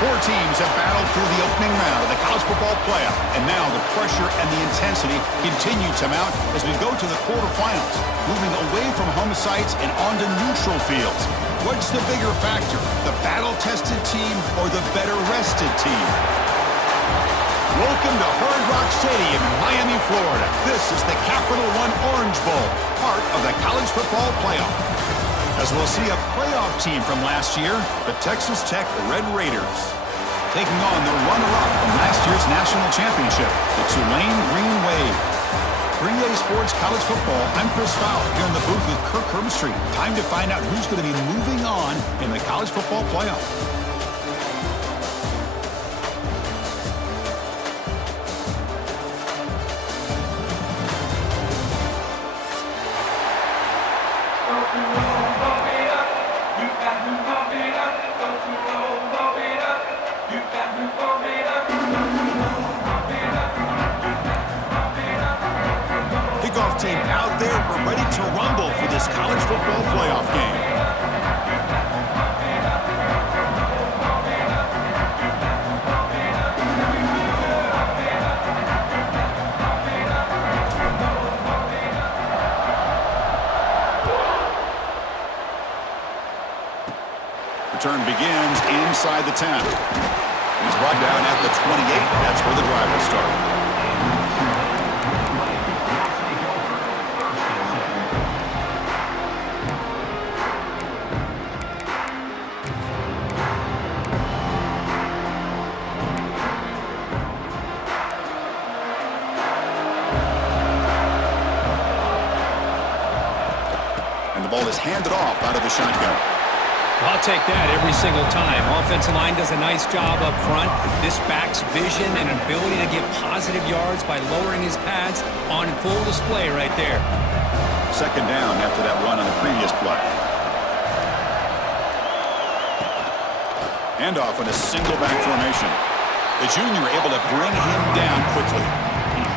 Four teams have battled through the opening round of the college football playoff, and now the pressure and the intensity continue to mount as we go to the quarterfinals, moving away from home sites and onto neutral fields. What's the bigger factor, the battle-tested team or the better-rested team? Welcome to Hard Rock Stadium in Miami, Florida. This is the Capital One Orange Bowl, part of the college football playoff. As we'll see a playoff team from last year, the Texas Tech Red Raiders, taking on the runner-up from last year's national championship, the Tulane Green Wave. 3A Sports College Football, I'm Chris Fowler, here in the booth with Kirk Herbstreit. Time to find out who's going to be moving on in the college football playoff. Team out there, we're ready to rumble for this college football playoff game. Return begins inside the 10. He's brought down at the 28. That's where the drive will start. Ball is handed off out of the shotgun. I'll take that every single time. Offensive line does a nice job up front. This back's vision and ability to get positive yards by lowering his pads on full display right there. Second down after that run on the previous play. Handoff in a single back formation. The junior able to bring him down quickly.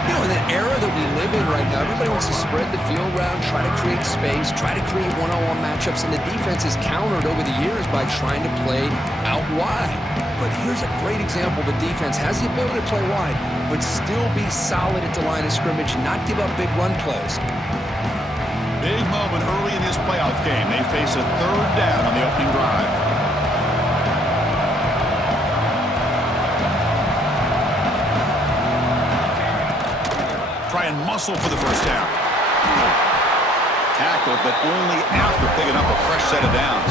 You know, in the era that we live in right now, everybody wants to spread the field around, try to create space, try to create one-on-one matchups, and the defense is countered over the years by trying to play out wide. But here's a great example. The defense has the ability to play wide, but still be solid at the line of scrimmage, not give up big run plays. Big moment early in this playoff game. They face a third down on the opening drive. Try and muscle for the first down. Tackled, but only after picking up a fresh set of downs.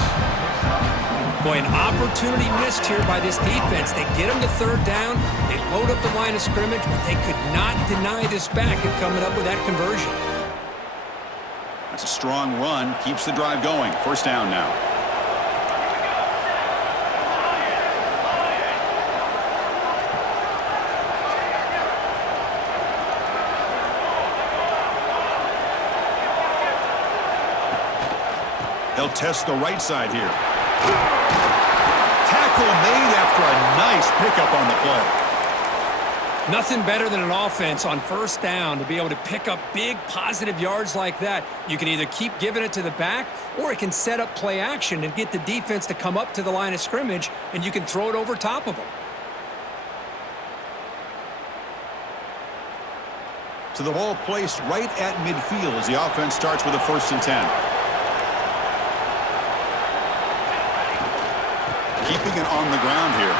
Boy, an opportunity missed here by this defense. They get him to third down. They load up the line of scrimmage, but they could not deny this back and coming up with that conversion. That's a strong run. Keeps the drive going. First down now. They'll test the right side here. Tackle made after a nice pickup on the play. Nothing better than an offense on first down to be able to pick up big positive yards like that. You can either keep giving it to the back or it can set up play action and get the defense to come up to the line of scrimmage and you can throw it over top of them. So the ball placed right at midfield as the offense starts with a 1st and 10. Keeping it on the ground here.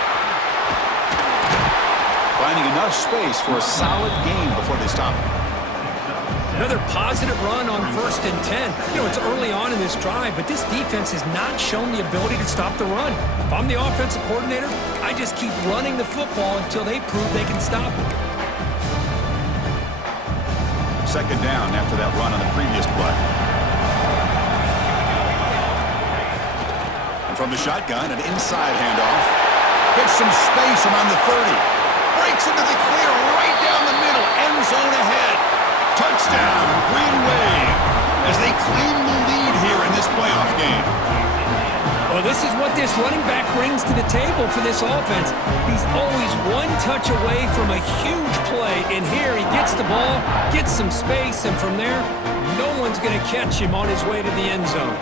Finding enough space for a solid gain before they stop it. Another positive run on 1st and 10. You know, it's early on in this drive, but this defense has not shown the ability to stop the run. If I'm the offensive coordinator, I just keep running the football until they prove they can stop it. Second down after that run on the previous play. From the shotgun, an inside handoff. Gets some space around the 30. Breaks into the clear right down the middle. End zone ahead. Touchdown, Green Wave, as they claim the lead here in this playoff game. Well, this is what this running back brings to the table for this offense. He's always one touch away from a huge play. And here he gets the ball, gets some space, and from there, no one's going to catch him on his way to the end zone.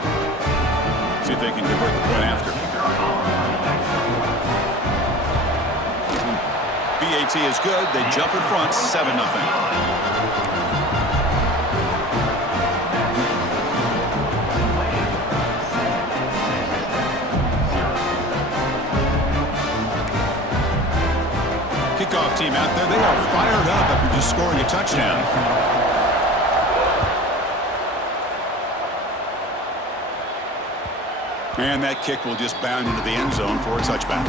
See if they can convert the point after. BAT is good. They jump in front, 7-0. Kickoff team out there. They are fired up after just scoring a touchdown. And that kick will just bound into the end zone for a touchback.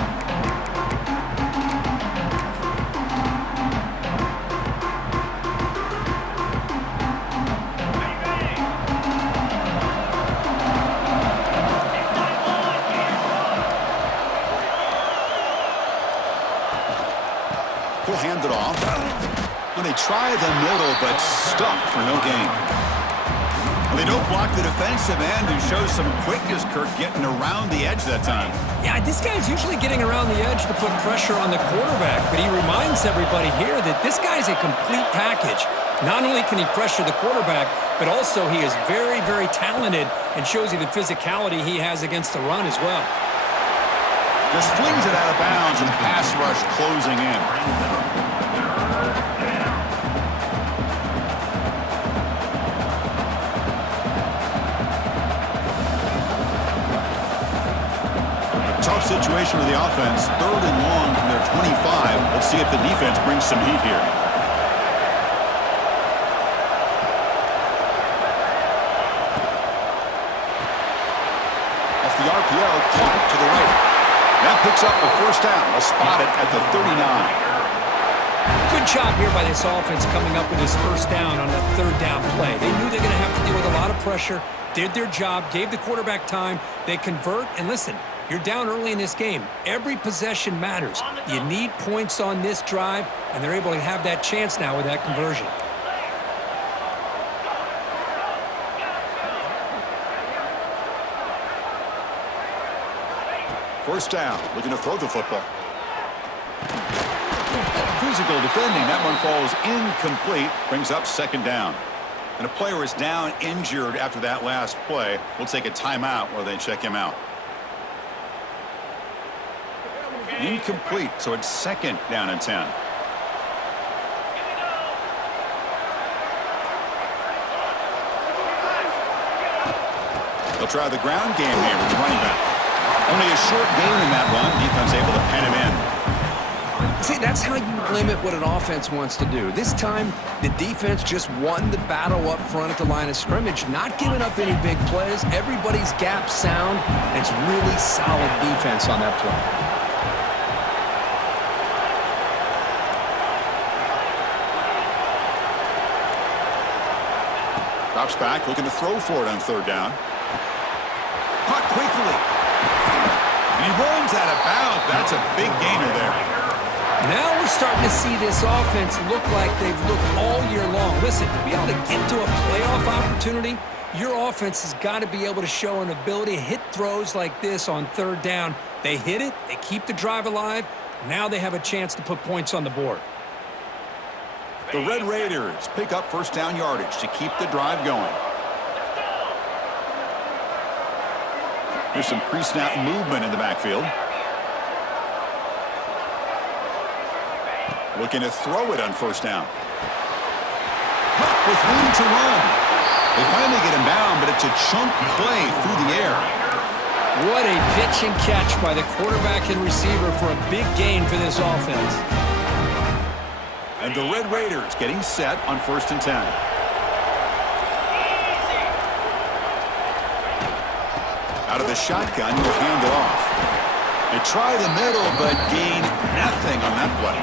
He'll hand it off. And they try the middle, but stuffed for no gain. They don't block the defensive end, who shows some quickness, Kirk, getting around the edge that time. Yeah, this guy's usually getting around the edge to put pressure on the quarterback, but he reminds everybody here that this guy's a complete package. Not only can he pressure the quarterback, but also he is very, very talented and shows you the physicality he has against the run as well. Just flings it out of bounds, and the pass rush closing in. Tough situation for the offense. 3rd and long from their 25. Let's see if the defense brings some heat here. Off the RPO, caught to the right. That picks up a first down. They'll spot it at the 39. Good job here by this offense coming up with his first down on the 3rd down play. They knew they were going to have to deal with a lot of pressure, did their job, gave the quarterback time. They convert, and listen, you're down early in this game. Every possession matters. You need points on this drive, and they're able to have that chance now with that conversion. First down, looking to throw the football. Physical defending, that one falls incomplete, brings up 2nd down. And a player is down injured after that last play. We'll take a timeout while they check him out. Incomplete, so it's 2nd down and 10. They'll try the ground game here with the running back. Only a short gain in that run. Defense able to pen him in. See, that's how you limit what an offense wants to do. This time, the defense just won the battle up front at the line of scrimmage, not giving up any big plays. Everybody's gap sound, and it's really solid defense on that play. Drops back, looking to throw for it on 3rd down. Caught quickly. And he runs out of bounds. That's a big gainer there. Now we're starting to see this offense look like they've looked all year long. Listen, to be able to get to a playoff opportunity, your offense has got to be able to show an ability to hit throws like this on 3rd down. They hit it, they keep the drive alive. Now they have a chance to put points on the board. The Red Raiders pick up first down yardage to keep the drive going. There's some pre-snap movement in the backfield. Looking to throw it on first down. With room to run. They finally get him down, but it's a chunk play through the air. What a pitch and catch by the quarterback and receiver for a big gain for this offense. And the Red Raiders getting set on 1st and 10. Out of the shotgun, he'll hand it off. They try the middle, but gain nothing on that play.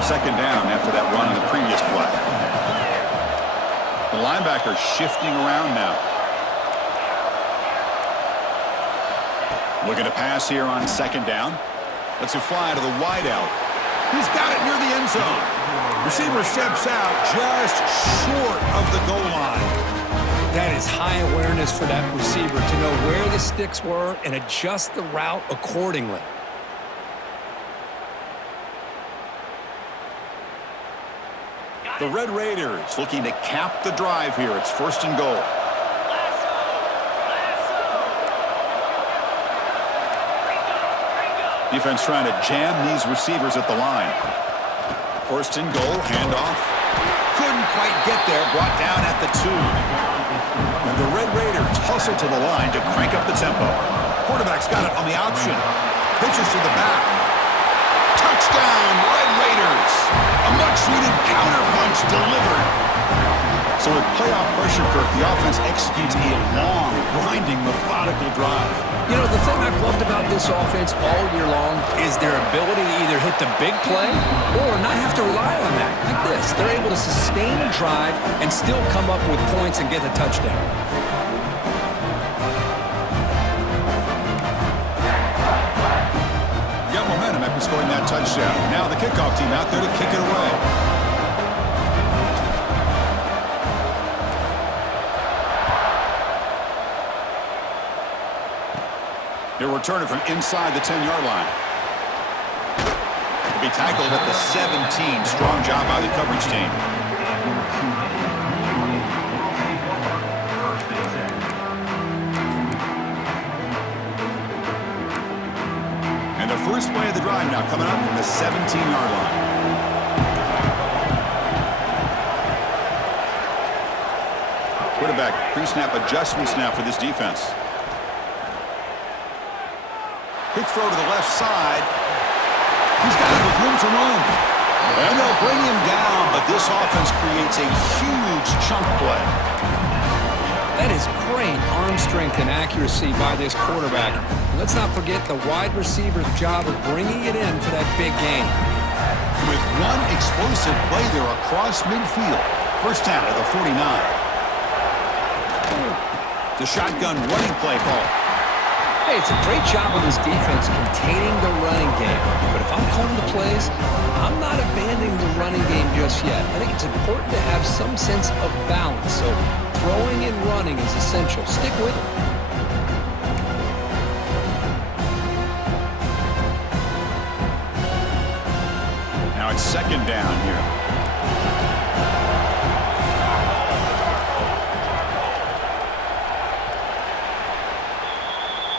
2nd down after that run on the previous play. The linebacker shifting around now. Looking to pass here on 2nd down. Lets it fly to the wideout. He's got it near the end zone. Receiver steps out just short of the goal line. That is high awareness for that receiver to know where the sticks were and adjust the route accordingly. The Red Raiders looking to cap the drive here. It's 1st and goal. Defense trying to jam these receivers at the line. First and goal, handoff. Couldn't quite get there, brought down at the 2. And the Red Raiders hustle to the line to crank up the tempo. Quarterback's got it on the option. Pitches to the back. Touchdown, Red Raiders! A much-needed counterpunch delivered. So with playoff pressure, Kirk, the offense executes a long, grinding, methodical drive. You know, the thing I've loved about this offense all year long is their ability to either hit the big play or not have to rely on that. Like this, they're able to sustain a drive and still come up with points and get the touchdown. Got momentum after scoring that touchdown. Now the kickoff team out there to kick it away. He'll return it from inside the 10-yard line. He'll be tackled at the 17. Strong job by the coverage team. And the first play of the drive now coming up from the 17-yard line. Quarterback pre-snap adjustments now for this defense. Quick throw to the left side. He's got it with room to run. And they'll bring him down, but this offense creates a huge chunk play. That is great arm strength and accuracy by this quarterback. Let's not forget the wide receiver's job of bringing it in for that big game. With one explosive play there across midfield. First down at the 49. The shotgun running play call. Hey, it's a great job of this defense containing the running game. But if I'm calling the plays, I'm not abandoning the running game just yet. I think it's important to have some sense of balance. So throwing and running is essential. Stick with it. Now it's second down here.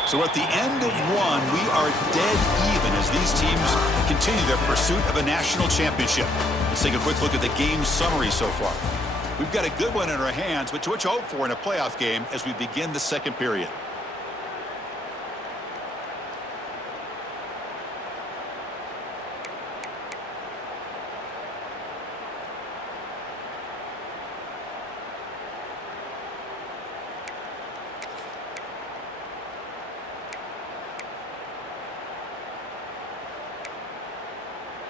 So at the end of one, we are dead even as these teams continue their pursuit of a national championship. Let's take a quick look at the game summary so far. We've got a good one in our hands, but what you hope for in a playoff game as we begin the second period.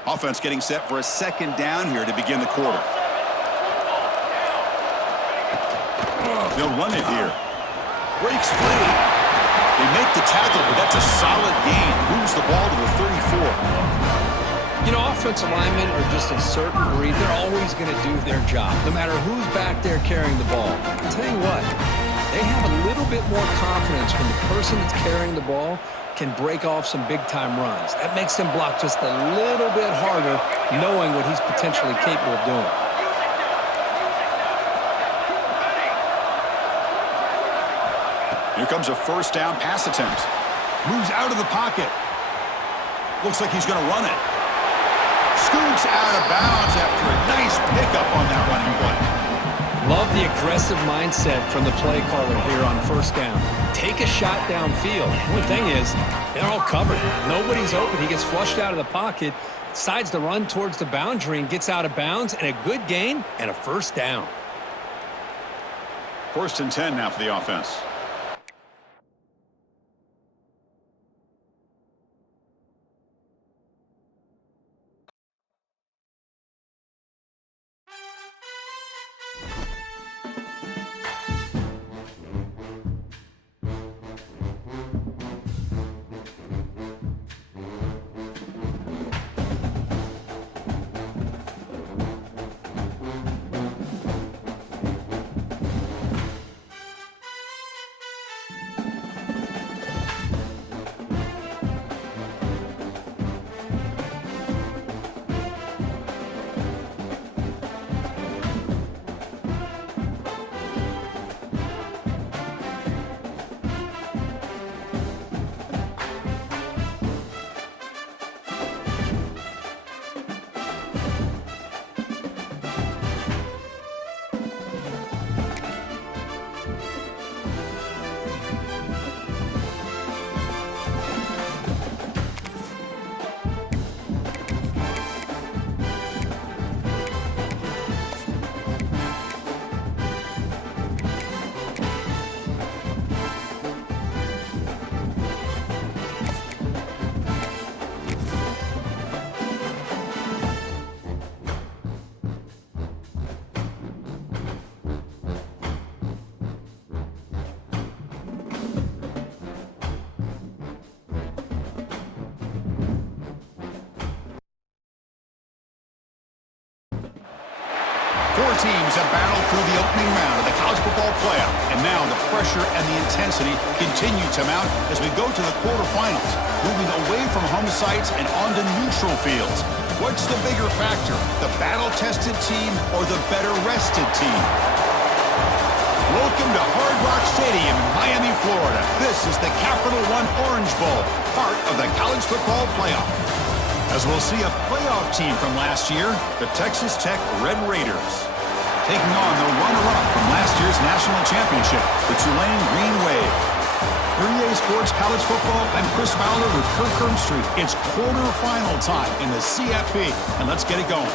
Offense getting set for a second down here to begin the quarter. They'll run it here. Breaks free. They make the tackle, but that's a solid gain. Moves the ball to the 34. You know, offensive linemen are just a certain breed. They're always going to do their job, no matter who's back there carrying the ball. I'll tell you what, they have a little bit more confidence when the person that's carrying the ball can break off some big-time runs. That makes them block just a little bit harder, knowing what he's potentially capable of doing. Here comes a first down pass attempt. Moves out of the pocket. Looks like he's going to run it. Scoots out of bounds after a nice pickup on that running play. Love the aggressive mindset from the play caller here on first down. Take a shot downfield. One thing is, they're all covered. Nobody's open. He gets flushed out of the pocket, decides to run towards the boundary and gets out of bounds, and a good gain and a first down. First and 10 now for the offense. teams have battled through the opening round of the college football playoff, and now the pressure and the intensity continue to mount as we go to the quarterfinals, moving away from home sites and onto neutral fields. What's the bigger factor, the battle-tested team or the better-rested team? Welcome to Hard Rock Stadium in Miami, Florida. This is the Capital One Orange Bowl, part of the college football playoff. As we'll see a playoff team from last year, the Texas Tech Red Raiders, taking on the runner-up from last year's national championship, the Tulane Green Wave. 3A Sports College Football, I'm Chris Fowler with Kirk Herbstreit. It's quarterfinal time in the CFP, and let's get it going.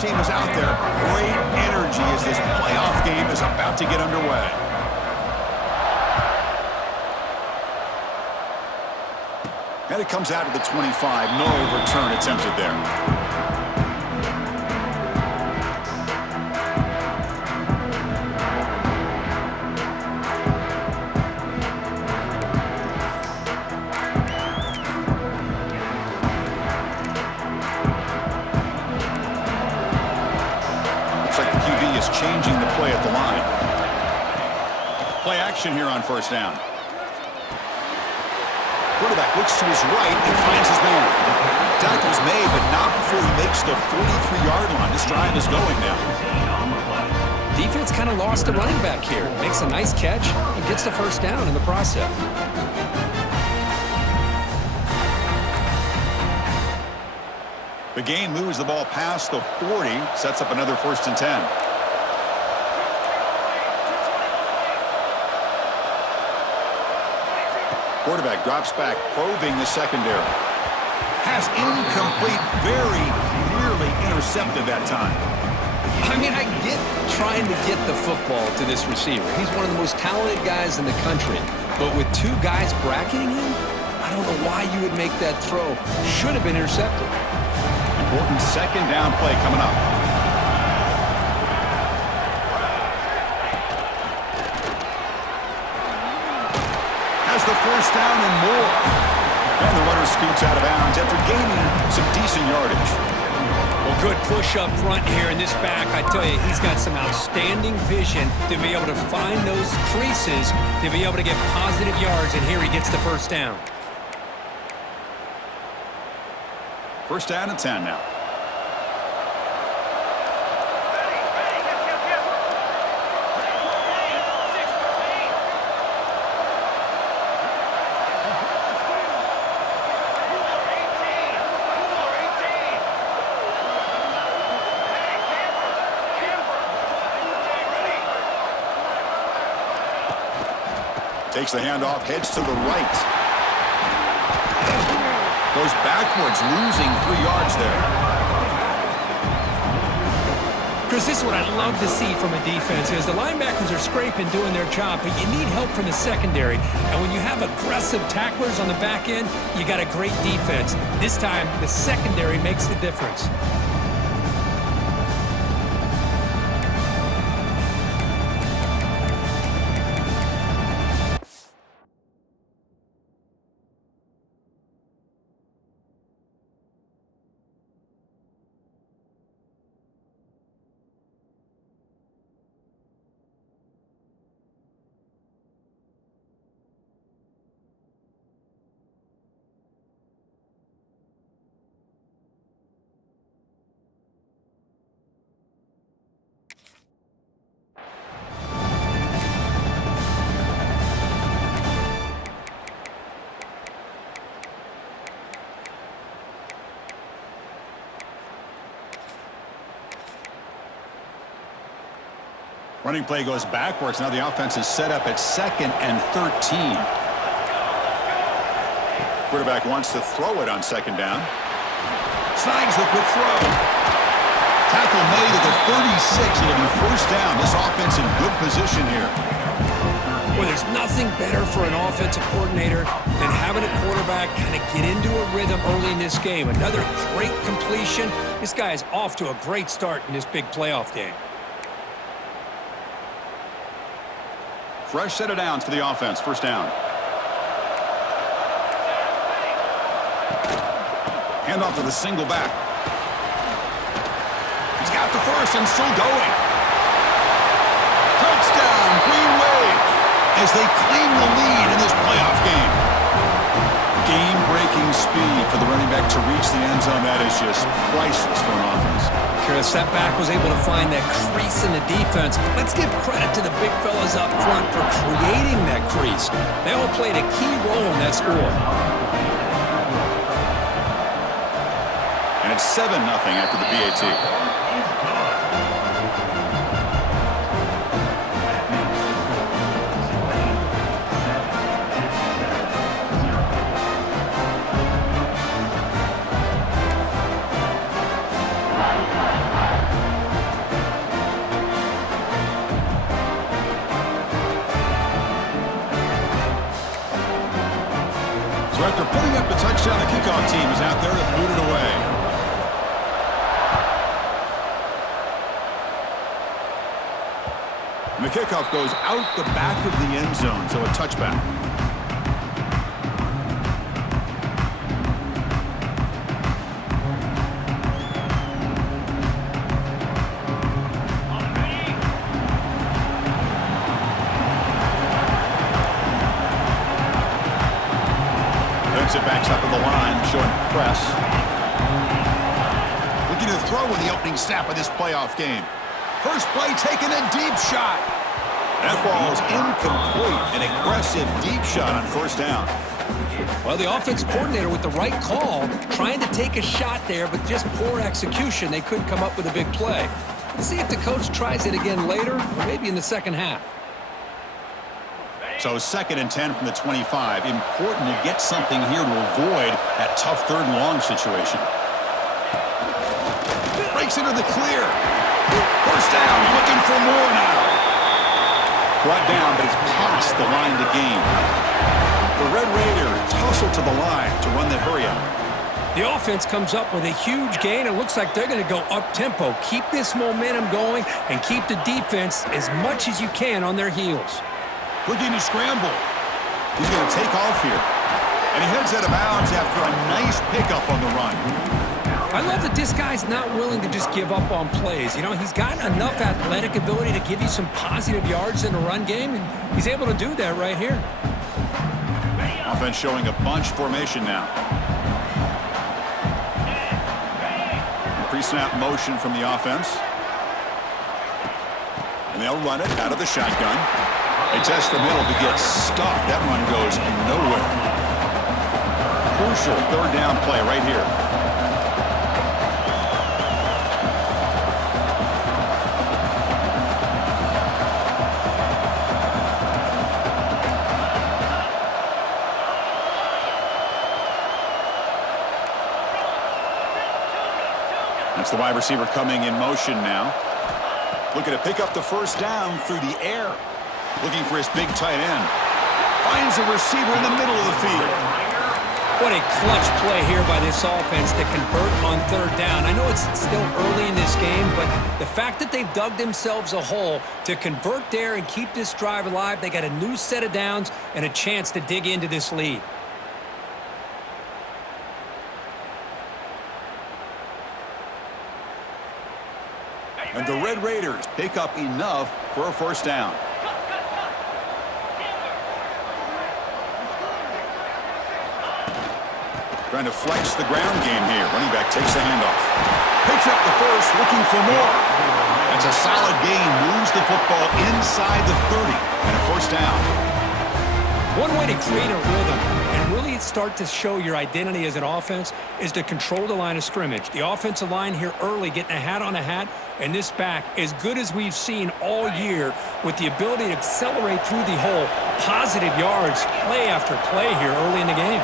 Team is out there. Great energy as this playoff game is about to get underway. And it comes out of the 25. No return attempted there. Changing the play at the line. Play action here on first down. Quarterback looks to his right and finds his man. Tackle's made, but not before he makes the 43-yard line. This drive is going now. Defense kind of lost a running back here. Makes a nice catch and gets the first down in the process. The game moves the ball past the 40, sets up another 1st and 10. Quarterback drops back, probing the secondary. Pass incomplete, very nearly intercepted that time. I mean, I get trying to get the football to this receiver. He's one of the most talented guys in the country. But with two guys bracketing him, I don't know why you would make that throw. Should have been intercepted. Important second down play coming up. The first down and more. And the runner scoots out of bounds after gaining some decent yardage. Well, good push up front here in this back. I tell you, he's got some outstanding vision to be able to find those creases, to be able to get positive yards, and here he gets the first down. First down and 10 now. Takes the handoff, heads to the right. Goes backwards, losing 3 yards there. Chris, this is what I love to see from a defense is the linebackers are scraping, doing their job, but you need help from the secondary. And when you have aggressive tacklers on the back end, you got a great defense. This time, the secondary makes the difference. Running play goes backwards. Now the offense is set up at 2nd and 13. Quarterback wants to throw it on 2nd down. Snags the quick throw. Tackle made at the 36. It'll be first down. This offense in good position here. Well, there's nothing better for an offensive coordinator than having a quarterback quarterback kind of get into a rhythm early in this game. Another great completion. This guy is off to a great start in this big playoff game. Fresh set of downs for the offense. First down. Hand off to the single back. He's got the first and still going. Touchdown, Green Wave, as they claim the lead in this playoff game. Game-breaking speed for the running back to reach the end zone. That is just priceless for an offense. Chris, that back was able to find that crease in the defense. But let's give credit to the big fellas up front for creating that crease. They all played a key role in that score. And it's 7-0 after the PAT. So after putting up the touchdown, the kickoff team is out there to boot it away. And the kickoff goes out the back of the end zone, so a touchback. Defensive backs up at the line, showing press. Looking to throw in the opening snap of this playoff game. First play, taking a deep shot. That ball is incomplete. An aggressive deep shot on first down. Well, the offensive coordinator with the right call, trying to take a shot there, but just poor execution. They couldn't come up with a big play. Let's see if the coach tries it again later, or maybe in the second half. So 2nd and 10 from the 25. Important to get something here to avoid that tough 3rd and long situation. Breaks into the clear. First down, looking for more now. Brought down, but it's past the line to gain. The Red Raiders hustle to the line to run that hurry out. The offense comes up with a huge gain. It looks like they're going to go up-tempo. Keep this momentum going and keep the defense as much as you can on their heels. Looking to scramble. He's going to take off here. And he heads out of bounds after a nice pickup on the run. I love that this guy's not willing to just give up on plays. You know, he's got enough athletic ability to give you some positive yards in the run game, and he's able to do that right here. Offense showing a bunch formation now. Pre-snap motion from the offense. And they'll run it out of the shotgun. They test the middle to get stuffed. That run goes nowhere. Crucial 3rd down play right here. That's the wide receiver coming in motion now. Looking to pick up the first down through the air. Looking for his big tight end. Finds a receiver in the middle of the field. What a clutch play here by this offense to convert on 3rd down. I know it's still early in this game, but the fact that they've dug themselves a hole to convert there and keep this drive alive, they got a new set of downs and a chance to dig into this lead. And the Red Raiders pick up enough for a first down. Trying to flex the ground game here. Running back takes the handoff. Picks up the first, looking for more. That's a solid gain. Moves the football inside the 30. And a first down. One way to create a rhythm and really start to show your identity as an offense is to control the line of scrimmage. The offensive line here early getting a hat on a hat, and this back as good as we've seen all year with the ability to accelerate through the hole. Positive yards, play after play here early in the game.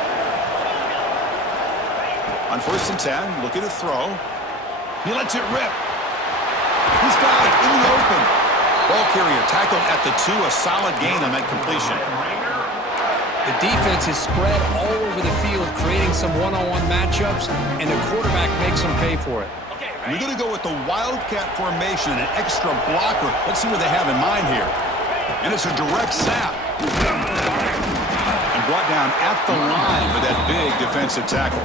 On 1st and 10, looking to throw. He lets it rip. He's got it in the open. Ball carrier tackled at the 2, a solid gain on that completion. The defense is spread all over the field, creating some one-on-one matchups, and the quarterback makes them pay for it. We're going to go with the Wildcat formation, an extra blocker. Let's see what they have in mind here. And it's a direct snap. And brought down at the line with that big defensive tackle.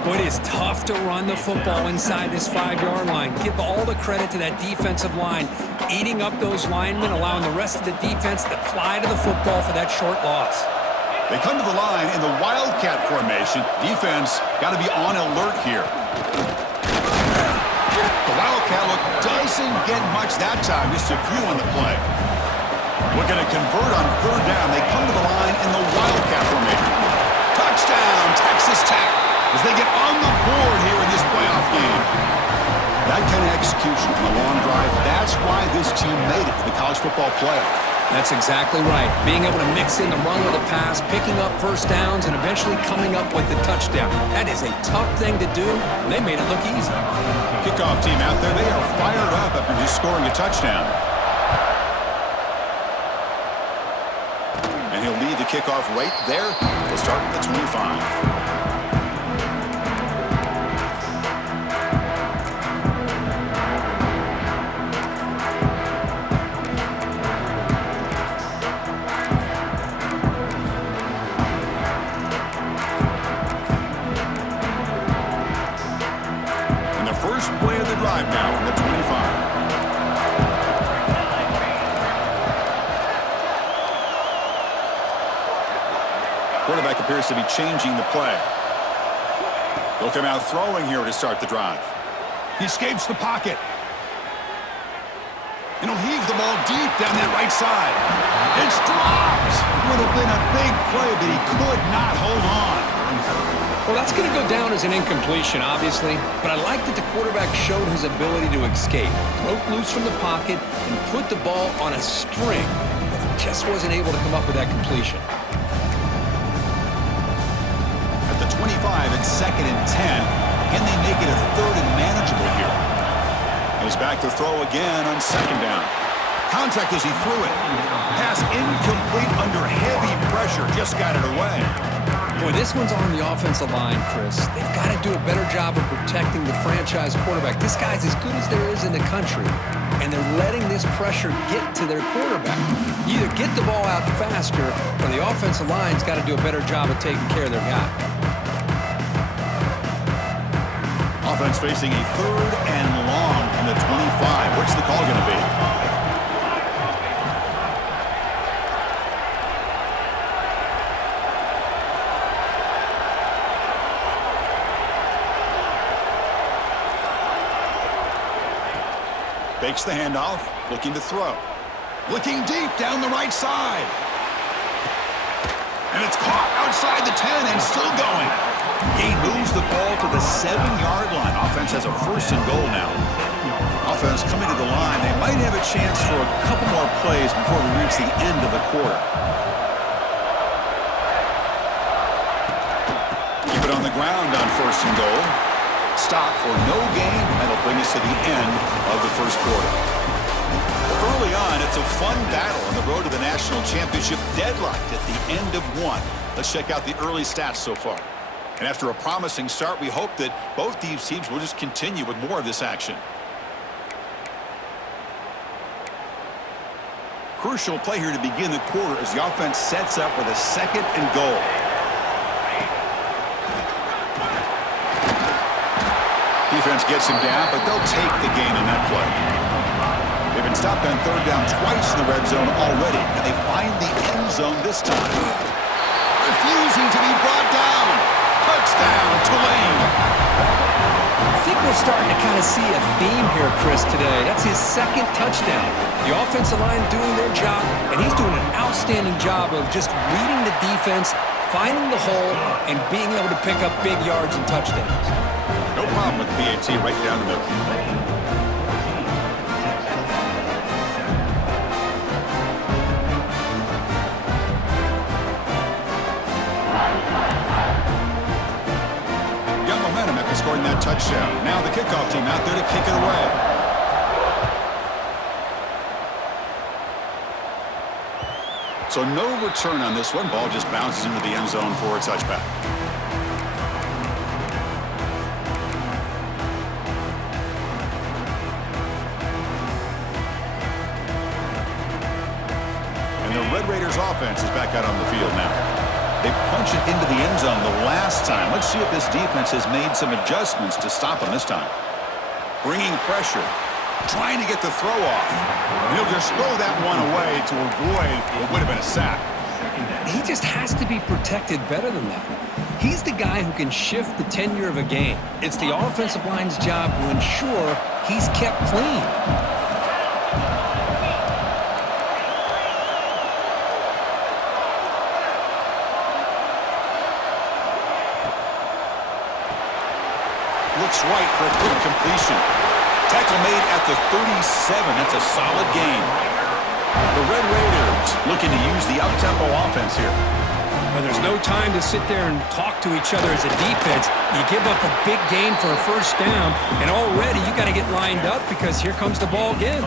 Boy, it is tough to run the football inside this 5-yard line. Give all the credit to that defensive line, eating up those linemen, allowing the rest of the defense to fly to the football for that short loss. They come to the line in the Wildcat formation. Defense got to be on alert here. The Wildcat look doesn't get much that time, just a few on the play. Looking to convert on third down. They come to the line in the Wildcat formation. Touchdown, Texas Tech, as they get on the board here in this playoff game. That kind of execution on a long drive, that's why this team made it to the college football playoff. That's exactly right. Being able to mix in the run with the pass, picking up first downs, and eventually coming up with the touchdown. That is a tough thing to do, and they made it look easy. Kickoff team out there, they are fired up after just scoring a touchdown. And he'll lead the kickoff right there. We'll start with the 25. Now from the 25. Quarterback appears to be changing the play. He'll come out throwing here to start the drive. He escapes the pocket. And he'll heave the ball deep down that right side. It's dropped. Would have been a big play, but he could not hold on. Well, that's going to go down as an incompletion, obviously, but I like that the quarterback showed his ability to escape, broke loose from the pocket, and put the ball on a string, but he just wasn't able to come up with that completion. At the 25, it's 2nd and 10, and they make it a 3rd and manageable here. He's back to throw again on 2nd down. Contact as he threw it. Pass incomplete under heavy pressure, just got it away. Boy, this one's on the offensive line, Chris. They've got to do a better job of protecting the franchise quarterback. This guy's as good as there is in the country, and they're letting this pressure get to their quarterback. Either get the ball out faster, or the offensive line's got to do a better job of taking care of their guy. Offense facing a 3rd and long from the 25. What's the call going to be? Fakes the handoff, looking to throw. Looking deep down the right side. And it's caught outside the 10 and still going. He moves the ball to the 7-yard line. Offense has a 1st and goal now. Offense coming to the line. They might have a chance for a couple more plays before we reach the end of the quarter. Keep it on the ground on 1st and goal. Stop for no gain, and that'll bring us to the end of the 1st quarter. Early on, it's a fun battle on the road to the national championship, deadlocked at the end of 1. Let's check out the early stats so far. And after a promising start, we hope that both these teams will just continue with more of this action. Crucial play here to begin the quarter as the offense sets up with a 2nd and goal. Defense gets him down, but they'll take the gain on that play. They've been stopped on 3rd down twice in the red zone already, and they find the end zone this time. Refusing to be brought down. Touchdown, Tulane. I think we're starting to kind of see a theme here, Chris, today. That's his 2nd touchdown. The offensive line doing their job, and he's doing an outstanding job of just reading the defense, finding the hole, and being able to pick up big yards and touchdowns. No problem with the BAT right down the middle. Got momentum after scoring that touchdown. Now the kickoff team out there to kick it away. So no return on this one. Ball just bounces into the end zone for a touchback. And the Red Raiders offense is back out on the field now. They punch it into the end zone the last time. Let's see if this defense has made some adjustments to stop them this time. Bringing pressure. Trying to get the throw off. And he'll just throw that one away to avoid what would have been a sack. He just has to be protected better than that. He's the guy who can shift the tenure of a game. It's the offensive line's job to ensure he's kept clean. Looks right for a quick completion. Tackle made at the 37. That's a solid gain. The Red Raiders looking to use the up-tempo offense here. Well, there's no time to sit there and talk to each other as a defense. You give up a big gain for a first down, and already you got to get lined up because here comes the ball again.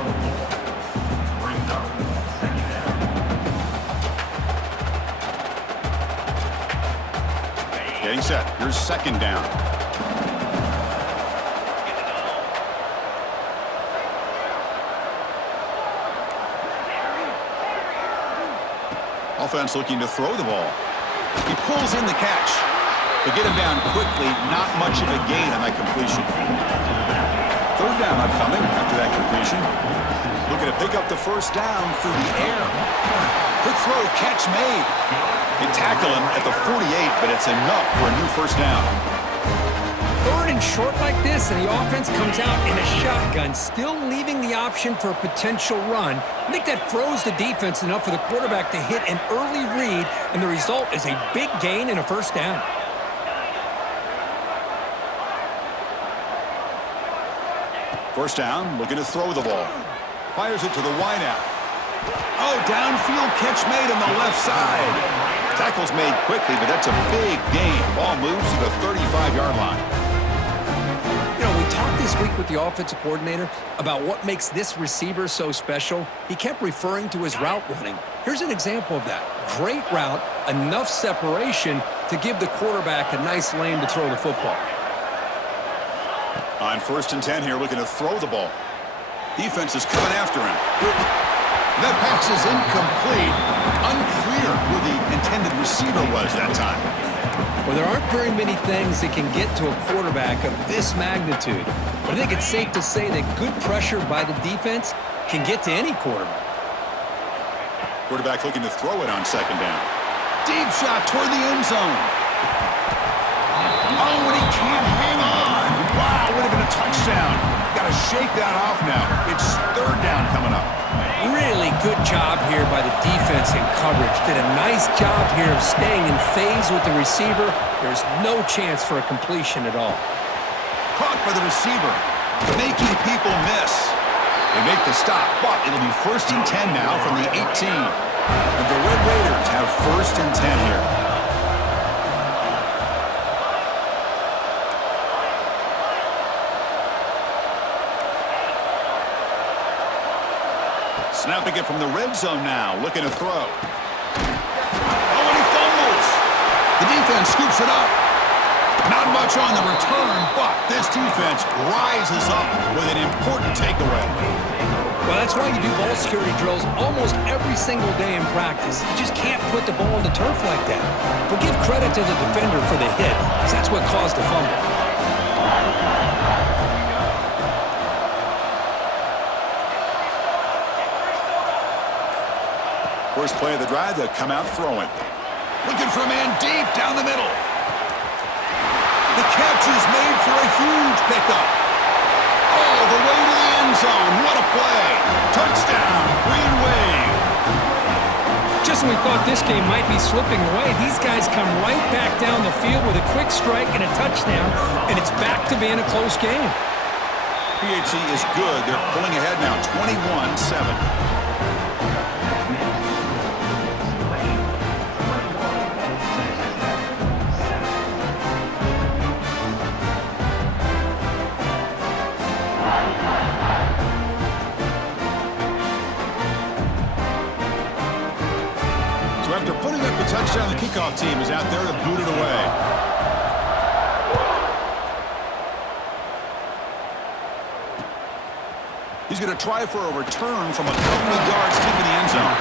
Getting set. Here's second down. Offense looking to throw the ball. He pulls in the catch. To get him down quickly, not much of a gain on that completion. Third down upcoming after that completion. Looking to pick up the first down through the air. Quick throw, catch made. They tackle him at the 48, but it's enough for a new first down. Third and short like this, and the offense comes out in a shotgun, still leaving the option for a potential run. I think that froze the defense enough for the quarterback to hit an early read, and the result is a big gain and a first down. First down, looking to throw the ball. Fires it to the wideout. Oh, downfield catch made on the left side. Tackle's made quickly, but that's a big gain. Ball moves to the 35-yard line. You know, we talked this week with the offensive coordinator about what makes this receiver so special. He kept referring to his route running. Here's an example of that. Great route, enough separation to give the quarterback a nice lane to throw the football. On first and 10 here, looking to throw the ball. Defense is coming after him. That pass is incomplete. Unclear who the intended receiver was that time. Well, there aren't very many things that can get to a quarterback of this magnitude. But I think it's safe to say that good pressure by the defense can get to any quarterback. Quarterback looking to throw it on second down. Deep shot toward the end zone. Oh, and he can't hang on. Wow, would have been a touchdown. Got to shake that off now. It's third down coming up. Really good job here by the defense in coverage. Did a nice job here of staying in phase with the receiver. There's no chance for a completion at all. Caught by the receiver, making people miss. They make the stop, but it'll be first and 10 now from the 18. And the Red Raiders have first and 10 here. Snapping it from the red zone now, looking to throw. Oh, and he fumbles. The defense scoops it up. Not much on the return, but this defense rises up with an important takeaway. Well, that's why you do ball security drills almost every single day in practice. You just can't put the ball on the turf like that. But give credit to the defender for the hit, because that's what caused the fumble. First play of the drive, they'll come out throwing. Looking for a man deep down the middle. The catch is made for a huge pickup. All the way to the end zone. What a play. Touchdown, Green Wave. Just when we thought this game might be slipping away, these guys come right back down the field with a quick strike and a touchdown, and it's back to being a close game. PHC is good. They're pulling ahead now, 21-7. kickoff team is out there to boot it away. He's going to try for a return from a couple of yards deep in the end zone.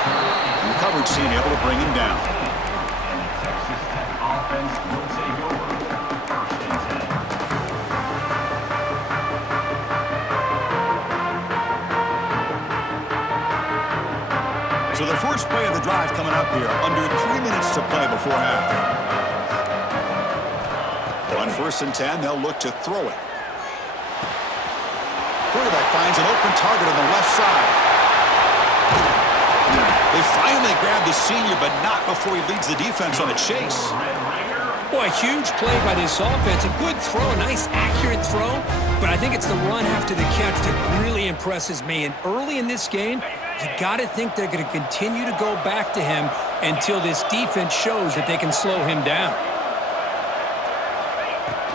And the coverage team able to bring him down. Texas Tech offense will take over. First and 10. So the first play of the drive coming up here. Under 3 minutes to play before half. On first and 10, they'll look to throw it. Quarterback finds an open target on the left side. They finally grab the senior, but not before he leads the defense on a chase. Boy, huge play by this offense. A good throw, a nice accurate throw. But I think it's the run after the catch that really impresses me. And early in this game, you got to think they're going to continue to go back to him until this defense shows that they can slow him down.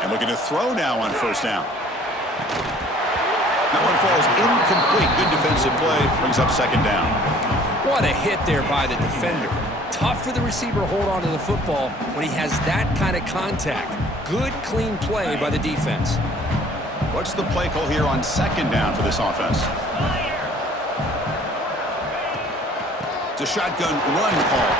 And looking to throw now on first down. That one falls incomplete. Good defensive play. Brings up second down. What a hit there by the defender. Tough for the receiver to hold on to the football when he has that kind of contact. Good, clean play by the defense. What's the play call here on second down for this offense? It's a shotgun run call.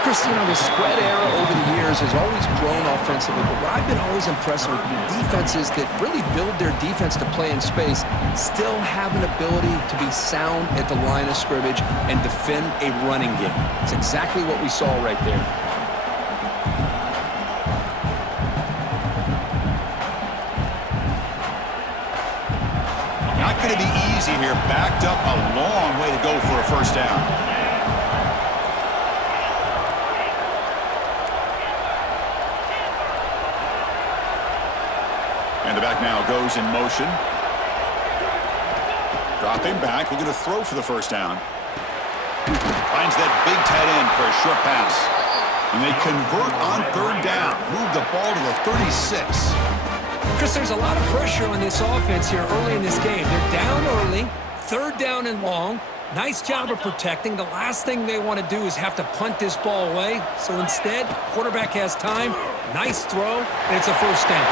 Christian, the spread era over the years has always grown offensively, but what I've been always impressed with the defenses that really build their defense to play in space still have an ability to be sound at the line of scrimmage and defend a running game. It's exactly what we saw right there. Not going to be easy here. Backed up a long way to go for a first down. And the back now goes in motion. Dropping back, looking to throw for the first down. Finds that big tight end for a short pass. And they convert on third down. Move the ball to the 36. Chris, there's a lot of pressure on this offense here early in this game. They're down early, third down and long. Nice job of protecting. The last thing they want to do is have to punt this ball away. So instead, quarterback has time. Nice throw, and it's a first down.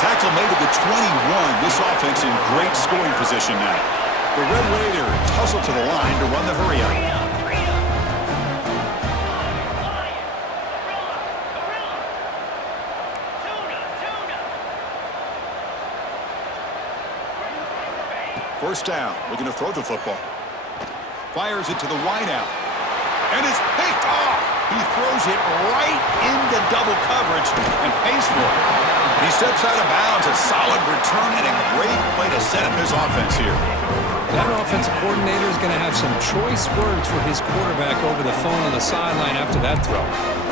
Tackle made at the 21. This offense in great scoring position now. The Red Raiders hustle to the line to run the hurry up. First down, looking to throw the football. Fires it to the wideout. And it's picked off. He throws it right into double coverage and pays for it. He steps out of bounds, a solid return, and a great play to set up his offense here. That offensive coordinator is going to have some choice words for his quarterback over the phone on the sideline after that throw.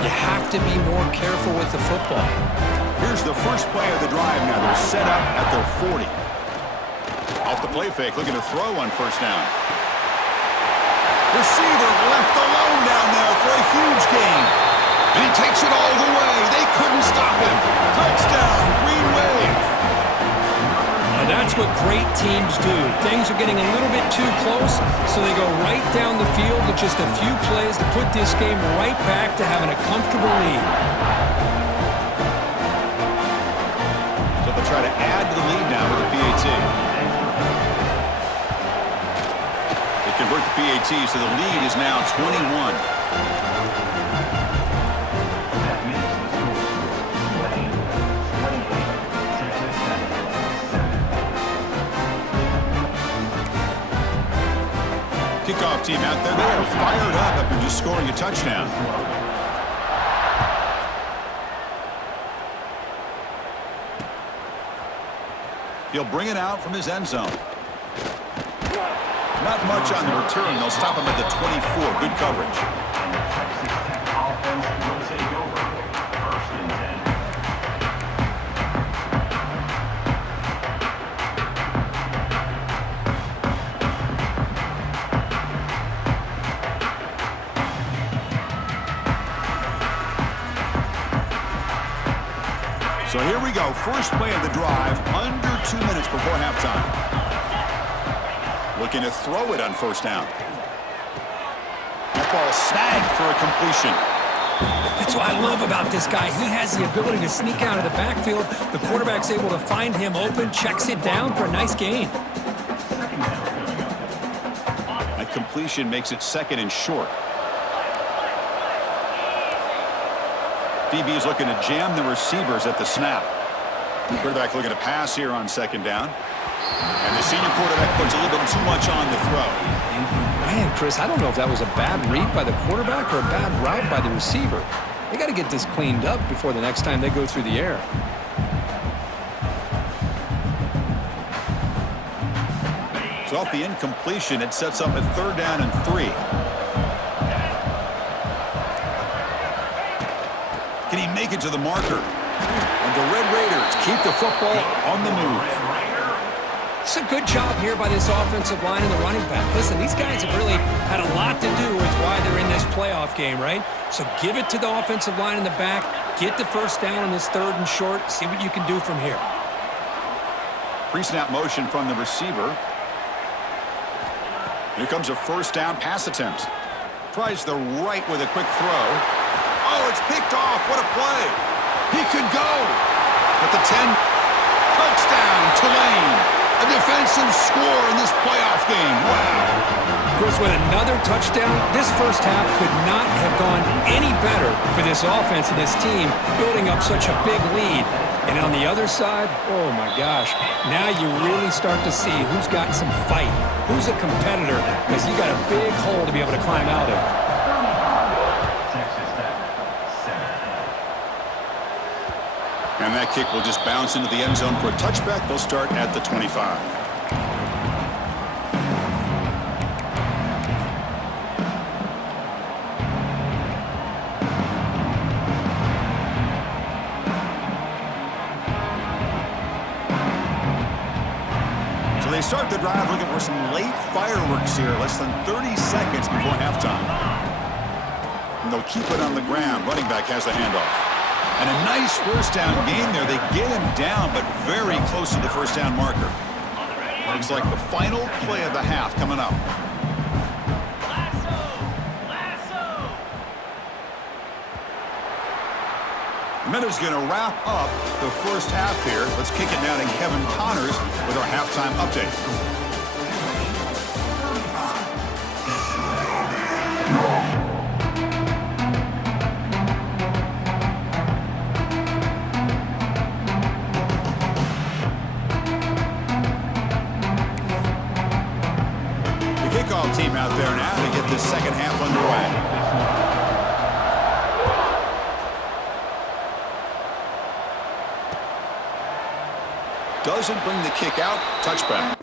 You have to be more careful with the football. Here's the first play of the drive now. They're set up at their 40. Off the play fake, looking to throw on first down. Receiver left alone down there for a huge gain. And he takes it all the way. They couldn't stop him. Touchdown, Green Wave. Now that's what great teams do. Things are getting a little bit too close, so they go right down the field with just a few plays to put this game right back to having a comfortable lead. So they'll try to add to the lead now with the PAT. They convert the PAT, so the lead is now 21. Kickoff team out there. They are fired up after just scoring a touchdown. He'll bring it out from his end zone. Not much on the return. They'll stop him at the 24. Good coverage. Offense will take over. First and 10. So here we go. First play of the drive, under 2 minutes before halftime. Looking to throw it on first down. That ball snagged for a completion. That's what I love about this guy. He has the ability to sneak out of the backfield. The quarterback's able to find him open, checks it down for a nice gain. That completion makes it second and short. DB is looking to jam the receivers at the snap. Quarterback looking to pass here on second down. And the senior quarterback puts a little bit too much on the throw. Man, Chris, I don't know if that was a bad read by the quarterback or a bad route by the receiver. They got to get this cleaned up before the next time they go through the air. So off the incompletion, it sets up at 3rd down and 3. Can he make it to the marker? And the Red Raiders keep the football on the move. It's a good job here by this offensive line and the running back. Listen, these guys have really had a lot to do with why they're in this playoff game, right? So give it to the offensive line in the back. Get the first down on this 3rd and short. See what you can do from here. Pre-snap motion from the receiver. Here comes a 1st down pass attempt. Tries the right with a quick throw. Oh, it's picked off. What a play. He could go. At the 10, touchdown, Tulane. A defensive score in this playoff game. Wow. Chris, with another touchdown, this first half could not have gone any better for this offense and this team, building up such a big lead. And on the other side, oh my gosh, now you really start to see who's got some fight, who's a competitor, because you got a big hole to be able to climb out of. Texas Tech, 7. And that kick will just bounce into the end zone for a touchback. They'll start at the 25. So they start the drive looking for some late fireworks here. Less than 30 seconds before halftime. And they'll keep it on the ground. Running back has the handoff. And a nice 1st down gain there. They get him down, but very close to the 1st down marker. Looks like the final play of the half coming up. The minute's going to wrap up the first half here. Let's kick it down to Kevin Connors with our halftime update. Team out there now to get this second half underway. Doesn't bring the kick out. Touchback.